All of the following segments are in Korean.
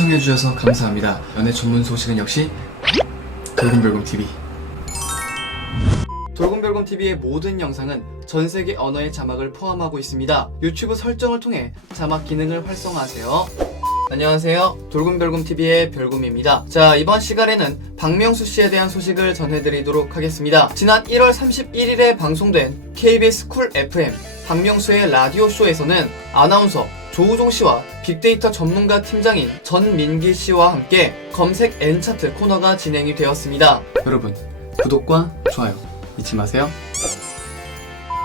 시청해주셔서 감사합니다. 연애 전문 소식은 역시 돌곰별곰 TV. 돌곰별곰 TV의 모든 영상은 전 세계 언어의 자막을 포함하고 있습니다. 유튜브 설정을 통해 자막 기능을 활성화하세요. 안녕하세요. 돌곰별곰 TV의 별곰입니다. 자, 이번 시간에는 박명수 씨에 대한 소식을 전해드리도록 하겠습니다. 지난 1월 31일에 방송된 KBS 쿨 FM 박명수의 라디오 쇼에서는 아나운서 조우종 씨와 빅데이터 전문가 팀장인 전민기 씨와 함께 검색 N차트 코너가 진행이 되었습니다. 여러분, 구독과 좋아요 잊지 마세요.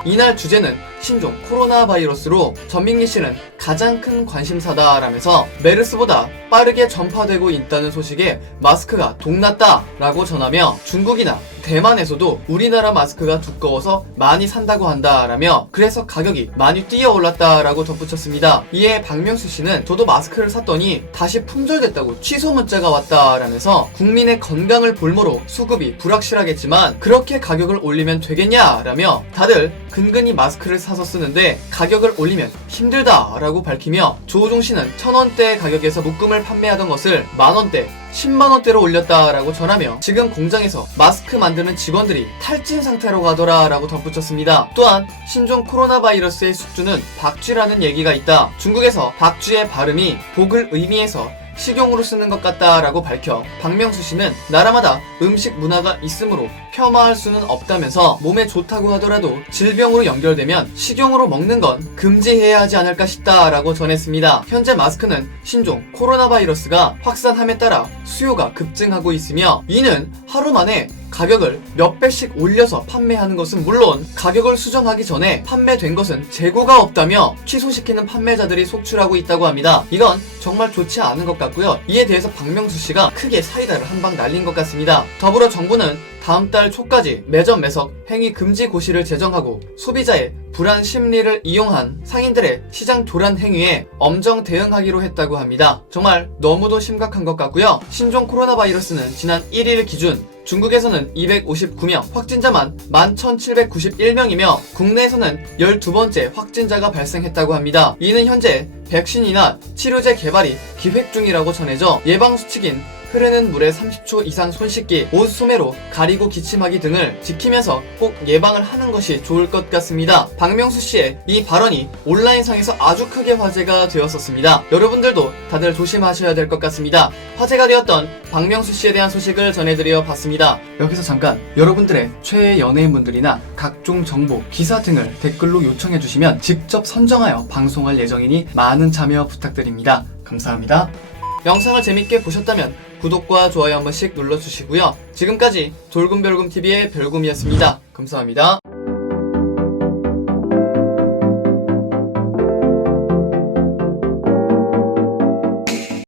이날 주제는 신종 코로나 바이러스로 전민기 씨는 가장 큰 관심사다라면서 메르스보다 빠르게 전파되고 있다는 소식에 마스크가 동났다라고 전하며 중국이나 대만에서도 우리나라 마스크가 두꺼워서 많이 산다고 한다라며 그래서 가격이 많이 뛰어올랐다라고 덧붙였습니다. 이에 박명수 씨는 저도 마스크를 샀더니 다시 품절됐다고 취소 문자가 왔다라면서 국민의 건강을 볼모로 수급이 불확실하겠지만 그렇게 가격을 올리면 되겠냐라며 다들 근근히 마스크를 사서 쓰는데 가격을 올리면 힘들다라고 밝히며 조우종 씨는 천 원대 가격에서 묶음을 판매하던 것을 만 원대 10만원대로 올렸다라고 전하며 지금 공장에서 마스크 만드는 직원들이 탈진 상태로 가더라라고 덧붙였습니다. 또한 신종 코로나 바이러스의 숙주는 박쥐라는 얘기가 있다. 중국에서 박쥐의 발음이 복을 의미해서 식용으로 쓰는 것 같다라고 밝혀 박명수 씨는 나라마다 음식 문화가 있으므로 폄하할 수는 없다면서 몸에 좋다고 하더라도 질병으로 연결되면 식용으로 먹는 건 금지해야 하지 않을까 싶다라고 전했습니다. 현재 마스크는 신종 코로나 바이러스가 확산함에 따라 수요가 급증하고 있으며 이는 하루 만에 가격을 몇 배씩 올려서 판매하는 것은 물론 가격을 수정하기 전에 판매된 것은 재고가 없다며 취소시키는 판매자들이 속출하고 있다고 합니다. 이건 정말 좋지 않은 것 같고요. 이에 대해서 박명수 씨가 크게 사이다를 한 방 날린 것 같습니다. 더불어 정부는 다음 달 초까지 매점 매석 행위 금지 고시를 제정하고 소비자의 불안 심리를 이용한 상인들의 시장 도란 행위에 엄정 대응하기로 했다고 합니다. 정말 너무도 심각한 것 같고요. 신종 코로나 바이러스는 지난 1일 기준 중국에서는 259명, 확진자만 11,791명이며 국내에서는 12번째 확진자가 발생했다고 합니다. 이는 현재 백신이나 치료제 개발이 기획 중이라고 전해져 예방 수칙인 흐르는 물에 30초 이상 손 씻기, 옷 소매로 가리고 기침하기 등을 지키면서 꼭 예방을 하는 것이 좋을 것 같습니다. 박명수 씨의 이 발언이 온라인상에서 아주 크게 화제가 되었었습니다. 여러분들도 다들 조심하셔야 될 것 같습니다. 화제가 되었던 박명수 씨에 대한 소식을 전해드려 봤습니다. 여기서 잠깐 여러분들의 최애 연예인분들이나 각종 정보, 기사 등을 댓글로 요청해 주시면 직접 선정하여 방송할 예정이니 많은 참여 부탁드립니다. 감사합니다. 영상을 재밌게 보셨다면 구독과 좋아요 한 번씩 눌러주시고요. 지금까지 돌곰별곰TV의 별곰이었습니다. 감사합니다.